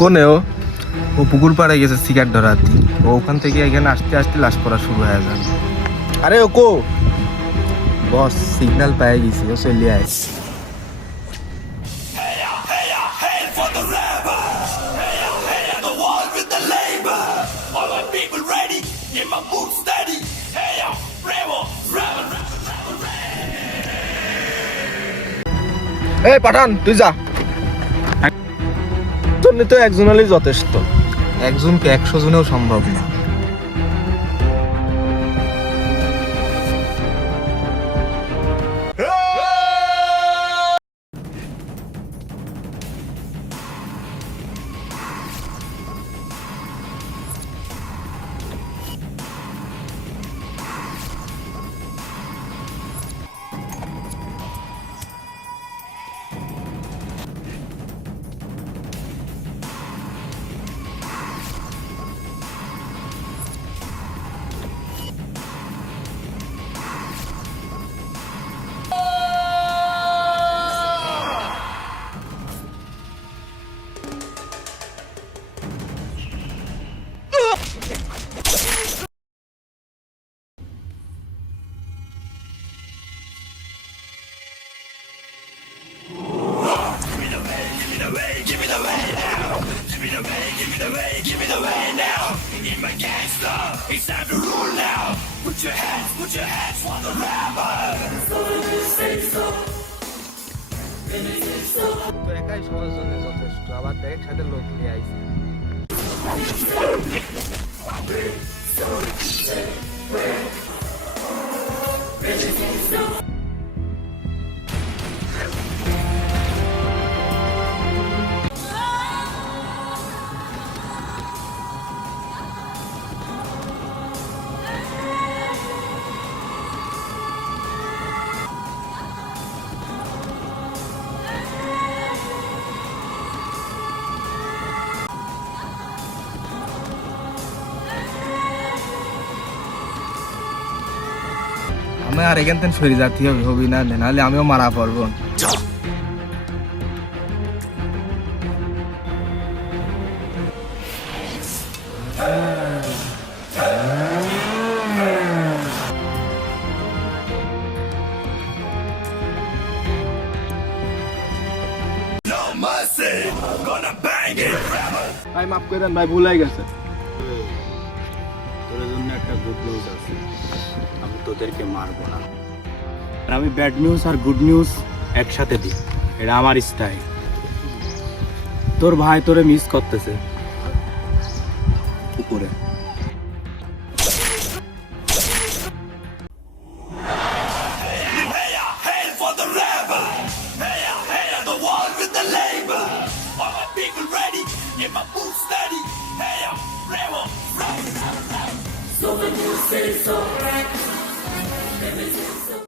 কোনে ও পুকুর পাড়ে গেছে সিগারেট ধরাতে। ও ওখান থেকে এখানে আসতে আসতে লাশ পড়া শুরু হয়ে যাবে। আরে ও কো বস সিগন্যাল পেয়ে গেছি, ও চলে আয়। এই পাঠান তুই যা, তো একজন হলেই যথেষ্ট, একজনকে 100 জনেও সম্ভব না। তো একাই সবার জন্য যথেষ্ট, আবার দেখ সাথে লোক নিয়ে আইছে। আমি আর এখান থেকে সরে যাতে হবে, হবি না নাহলে আমিও মারা পড়বো। ভাই মাফ করে দেন ভাই, ভুল হয়ে গেছে। তোর জন্য একটা গুড নিউজ আছে, আমি তোদেরকে মারবো না। আর আমি ব্যাড নিউজ আর গুড নিউজ একসাথে দিই, এটা আমার স্টাইল। তোর ভাই তোরে মিস করতেছে উপরে। So when you say so,